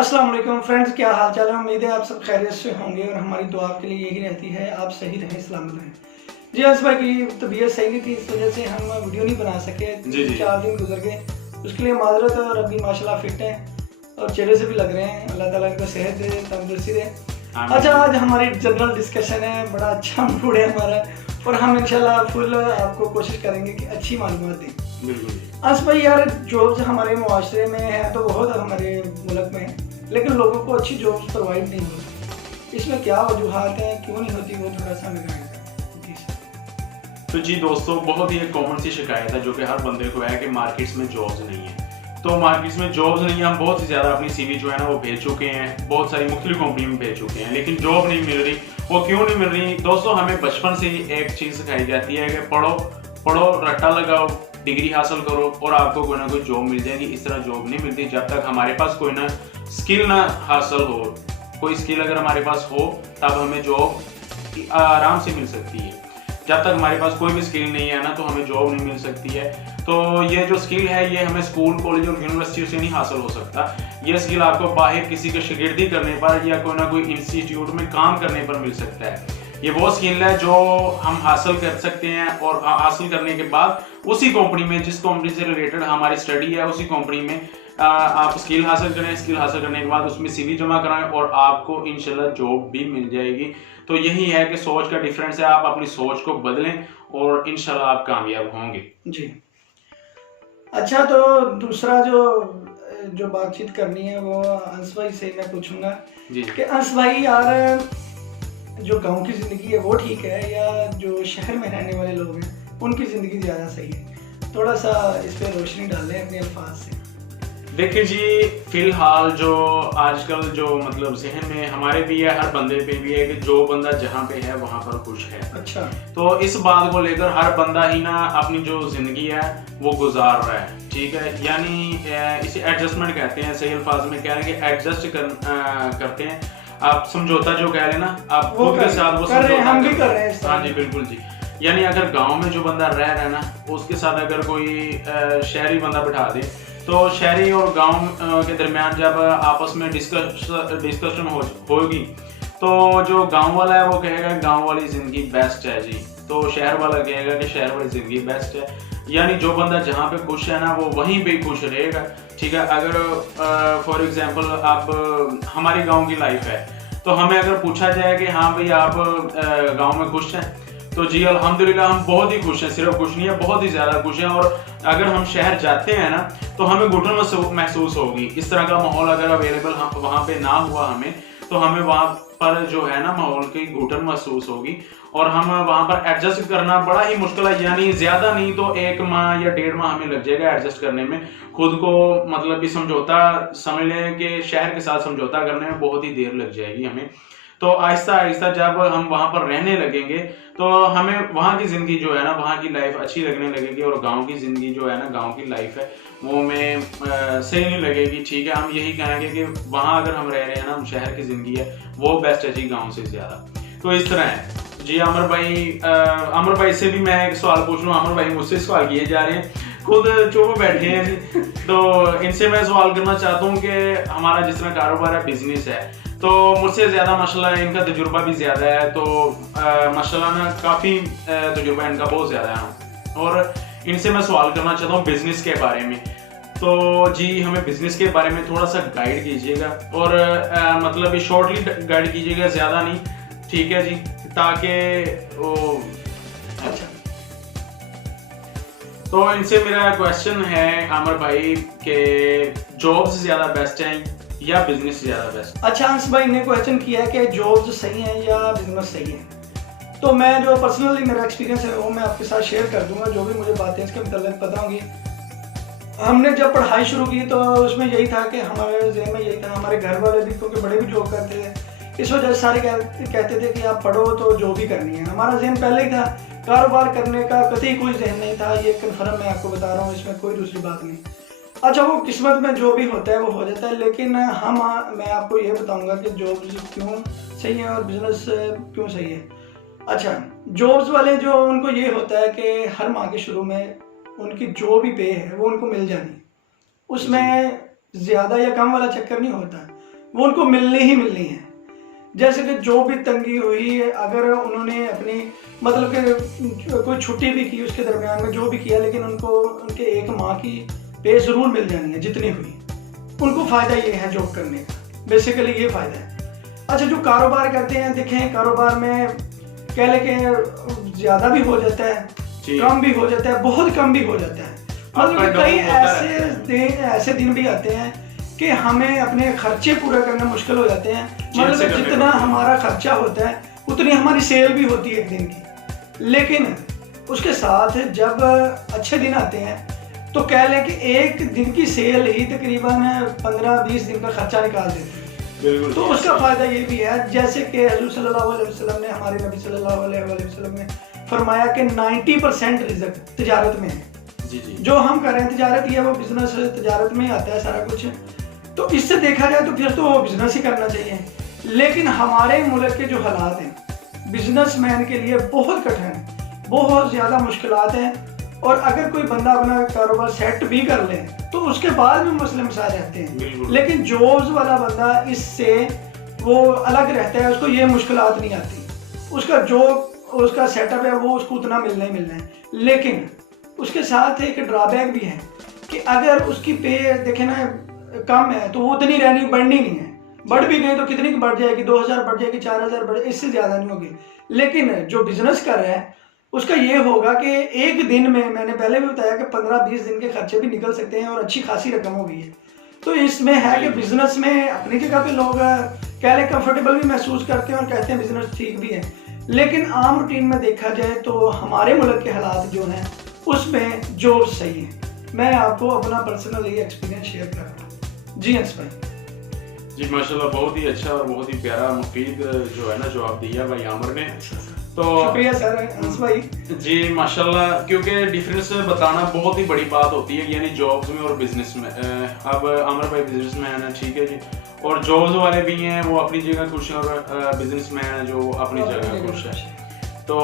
अस्सलाम वालेकुम फ्रेंड्स, क्या हाल चाल है। उम्मीद है आप सब खैरियत से होंगे और हमारी दुआ आपके लिए यही रहती है, आप सही रहें, सलामत रहें। जी हंस भाई की तबीयत सही नहीं थी, इस वजह से हम वीडियो नहीं बना सके। जी जी 4 दिन गुजर गए, उसके लिए माजरत है। और अभी माशाल्लाह फिट हैं और चेहरे से भी लग रहे हैं। अल्लाह ताला इनको सेहत दे, तंदुरुस्ती दे। अच्छा, आज हमारी जनरल डिस्कशन है, बड़ा अच्छा मूड है हमारा और हम इंशाल्लाह फुल आपको कोशिश करेंगे कि अच्छी मालूमात दें। बिल्कुल। अंश भाई यार, जॉब्स हमारे मुआशरे में है तो बहुत हमारे मुल्क में, लेकिन लोगों को अच्छी जॉब्स प्रोवाइड नहीं होती। इसमें क्या वजूहात हैं, क्यों नहीं होती, वो थोड़ा सा हमें गाइड करें। तो जी दोस्तों, बहुत ही एक कॉमन सी शिकायत है जो कि हर बंदे को है कि मार्केट्स में जॉब्स नहीं है। तो मार्केट्स में जॉब्स नहीं है, हम बहुत ही ज़्यादा अपनी सीवी जो है ना वो भेज चुके हैं, बहुत सारी मुख्तलिफ कंपनी में भेज चुके हैं, लेकिन जॉब नहीं मिल रही। वो क्यों नहीं मिल रही दोस्तों? हमें बचपन से ही एक चीज़ सिखाई जाती है कि पढ़ो पढ़ो, रट्टा लगाओ, डिग्री हासिल करो और आपको कोई ना कोई जॉब मिल जाएगी। इस तरह जॉब नहीं मिलती जब तक हमारे पास कोई ना स्किल ना हासिल हो। कोई स्किल अगर हमारे पास हो तब हमें जॉब आराम से मिल सकती है। जब तक हमारे पास कोई भी स्किल नहीं है ना, तो हमें जॉब नहीं मिल सकती है। तो ये जो स्किल है ये हमें स्कूल, कॉलेज और यूनिवर्सिटी से नहीं हासिल हो सकता। ये स्किल आपको बाहर किसी के शागिर्दी करने पर या कोई ना कोई इंस्टीट्यूट में काम करने पर मिल सकता है। ये वो स्किल है जो हम हासिल कर सकते हैं और हासिल करने के बाद उसी कंपनी में, जिस कंपनी से रिलेटेड हमारी स्टडी है, उसी कंपनी में आप स्किल हासिल करें। स्किल हासिल करने के बाद उसमें सीवी जमा कराएं और आपको इंशाल्लाह जॉब भी मिल जाएगी। तो यही है कि सोच का डिफरेंस है। आप अपनी सोच को बदलें और इंशाल्लाह आप कामयाब होंगे। जी अच्छा, तो दूसरा जो जो बातचीत करनी है वो अंश भाई से मैं पूछूंगा जी कि अंश भाई यार, जो गांव की ज़िंदगी है वो ठीक है या जो शहर में रहने वाले लोग हैं उनकी ज़िंदगी ज़्यादा सही है? थोड़ा सा इस पर रोशनी डाल लें अपने अल्फाज से। देखिए जी, फिलहाल जो आजकल जो मतलब जहन में हमारे भी है, हर बंदे पे भी है कि जो बंदा जहाँ पे है वहाँ पर खुश है। अच्छा, तो इस बात को लेकर हर बंदा ही ना अपनी जो जिंदगी है वो गुजार रहा है, ठीक है। यानी इसे एडजस्टमेंट कहते हैं, सही अल्फाज में कह रहे हैं कि एडजस्ट करते हैं। आप समझौता जो कह रहे हैं ना, आप वो खुद के साथ वो कर रहे हैं, हम भी कर रहे हैं इस तरह। हाँ जी बिल्कुल जी। यानी अगर गांव में जो बंदा रह रहा है ना, उसके साथ अगर कोई शहरी बंदा बिठा दे, तो शहरी और गांव के दरमियान जब आपस में डिस्कशन होगी, तो जो गांव वाला है वो कहेगा गांव वाली जिंदगी बेस्ट है जी, तो शहर वाला कहेगा कि शहर वाली जिंदगी बेस्ट है। यानी जो बंदा जहाँ पे खुश है ना, वो वहीं पे खुश रहेगा, ठीक है। अगर फॉर एग्जांपल आप हमारी गांव की लाइफ है, तो हमें अगर पूछा जाए कि हाँ भाई आप गांव में खुश हैं, तो जी अल्हम्दुलिल्लाह हम बहुत ही खुश हैं। सिर्फ खुश नहीं है, बहुत ही ज़्यादा खुश हैं। और अगर हम शहर जाते हैं ना, तो हमें घुटन महसूस होगी। इस तरह का माहौल अगर अवेलेबल वहाँ पे ना हुआ हमें, तो हमें वहाँ पर जो है ना माहौल की घुटन महसूस होगी और हम वहाँ पर एडजस्ट करना बड़ा ही मुश्किल है। यानी ज़्यादा नहीं तो 1 माह या 1.5 माह हमें लग जाएगा एडजस्ट करने में खुद को। मतलब भी समझौता समझ लें कि शहर के साथ समझौता करने में बहुत ही देर लग जाएगी हमें। तो आहिस्ता आहिस्ता जब हम वहाँ पर रहने लगेंगे, तो हमें वहाँ की ज़िंदगी जो है ना, वहाँ की लाइफ अच्छी लगने लगेगी। और गांव की ज़िंदगी जो है ना, गांव की लाइफ है, वो हमें सही नहीं लगेगी, ठीक है। हम यही कहेंगे कि वहाँ अगर हम रह रहे हैं ना, शहर की ज़िंदगी है वो बेस्ट है जी गाँव से ज़्यादा। तो इस तरह है जी। अमर भाई से भी मैं एक सवाल पूछ लूँ। अमर भाई मुझसे सवाल किए जा रहे हैं, खुद चुप बैठे हैं जी। तो इनसे मैं सवाल करना चाहता हूँ कि हमारा जिस तरह कारोबार है, बिजनेस है, तो मुझसे ज़्यादा माशाल्लाह इनका तजुर्बा भी ज़्यादा है। तो माशाल्लाह ना काफ़ी तजुर्बा इनका बहुत ज़्यादा है और इनसे मैं सवाल करना चाहता हूँ बिज़नेस के बारे में। तो जी हमें बिज़नेस के बारे में थोड़ा सा गाइड कीजिएगा और मतलब शॉर्टली गाइड कीजिएगा, ज़्यादा नहीं, ठीक है जी, ताकि वो अच्छा। तो इनसे मेरा क्वेश्चन है आमिर भाई के जॉब्स ज़्यादा बेस्ट हैं या बिजनेस ज़्यादा बेस्ट? अच्छा, अंश भाई ने क्वेश्चन किया है कि जॉब्स सही हैं या बिजनेस सही है। तो मैं जो पर्सनली मेरा एक्सपीरियंस है वो मैं आपके साथ शेयर कर दूंगा, जो भी मुझे बातें इसके मतलब पता होंगी। हमने जब पढ़ाई शुरू की तो उसमें यही था कि हमारे ज़हन में यही था, हमारे घर वाले भी, क्योंकि बड़े भी जॉब करते थे, इस वजह से सारे कहते थे कि आप पढ़ो तो जॉब ही करनी है। हमारा जहन पहले ही था, कारोबार करने का कतई कोई जहन नहीं था, ये कन्फर्म मैं आपको बता रहा हूँ, इसमें कोई दूसरी बात नहीं। अच्छा, वो किस्मत में जो भी होता है वो हो जाता है, लेकिन मैं आपको ये बताऊंगा कि जॉब्स क्यों सही है और बिजनेस क्यों सही है। अच्छा, जॉब्स वाले जो उनको ये होता है कि हर माह के शुरू में उनकी जो भी पे है वो उनको मिल जानी, उसमें ज़्यादा या कम वाला चक्कर नहीं होता, वो उनको मिलनी ही मिलनी है। जैसे कि जो भी तंगी हुई, अगर उन्होंने अपनी मतलब कि कोई छुट्टी भी की उसके दरमियान में जो भी किया, लेकिन उनको उनके एक माह की पे ज़रूर मिल जानी है जितनी हुई। उनको फ़ायदा ये है जॉब करने का, बेसिकली ये फ़ायदा है। अच्छा, जो कारोबार करते हैं, देखें कारोबार में कह लें कि ज़्यादा भी हो जाता है, कम भी हो जाता है, बहुत कम भी हो जाता है। मतलब कई ऐसे दिन भी आते हैं कि हमें अपने खर्चे पूरा करना मुश्किल हो जाते हैं। मतलब जितना हमारा खर्चा होता है उतनी हमारी सेल भी होती है एक दिन की, लेकिन उसके साथ जब अच्छे दिन आते हैं तो कह लें कि एक दिन की सेल ही तकरीबन 15-20 दिन का खर्चा निकाल देती है। बिल्कुल। तो उसका फ़ायदा ये भी है, जैसे कि हुज़ूर सल्लल्लाहु अलैहि वसल्लम ने, हमारे नबी सल्लल्लाहु अलैहि वसल्लम ने फरमाया कि 90% रिज़्क तिजारत में है। जी जी। जो हम कर रहे हैं तिजारत, ये वो बिजनेस तिजारत में ही आता है सारा कुछ। तो इससे देखा जाए तो फिर तो बिजनेस ही करना चाहिए, लेकिन हमारे मुल्क के जो हालात हैं बिजनेसमैन के लिए बहुत कठिन है, बहुत ज़्यादा मुश्किलात हैं। और अगर कोई बंदा अपना कारोबार सेट भी कर ले तो उसके बाद भी मसले मसाइल रहते हैं, लेकिन जॉब्स वाला बंदा इससे वो अलग रहता है, उसको ये मुश्किलात नहीं आती। उसका जो उसका सेटअप है वो उसको उतना मिलना ही मिलना है, लेकिन उसके साथ एक ड्रॉबैक भी है कि अगर उसकी पे देखे ना कम है तो वो उतनी रहनी बढ़नी नहीं है। बढ़ भी गई तो कितनी की बढ़ जाएगी, 2000 बढ़ जाएगी, 4000 बढ़, इससे ज़्यादा नहीं होगी। लेकिन जो बिजनेस कर रहा है उसका ये होगा कि एक दिन में, मैंने पहले भी बताया कि 15-20 दिन के खर्चे भी निकल सकते हैं और अच्छी खासी रकम हो गई है। तो इसमें है कि बिजनेस में अपनी जगह पे लोग कह लें कंफर्टेबल भी महसूस करते हैं और कहते हैं बिजनेस ठीक भी है, लेकिन आम रूटीन में देखा जाए तो हमारे मुल्क के हालात जो हैं उसमें जॉब सही है। मैं आपको अपना पर्सनल ये एक्सपीरियंस शेयर कर रहा हूँ। जी हंस भाई। जी माशाल्लाह, बहुत ही अच्छा और बहुत ही प्यारा मुफीद जो है ना जवाब दिया भाई आमिर ने। तो शुक्रिया सर हंस भाई। जी माशाल्लाह, क्योंकि डिफरेंस बताना बहुत ही बड़ी बात होती है, यानी जॉब्स में और बिजनेस में। अब आमिर भाई बिजनेसमैन है, ठीक है जी, और जॉब्स वाले भी हैं वो अपनी जगह खुश हैं, और बिजनेसमैन है जो अपनी जगह खुश है। तो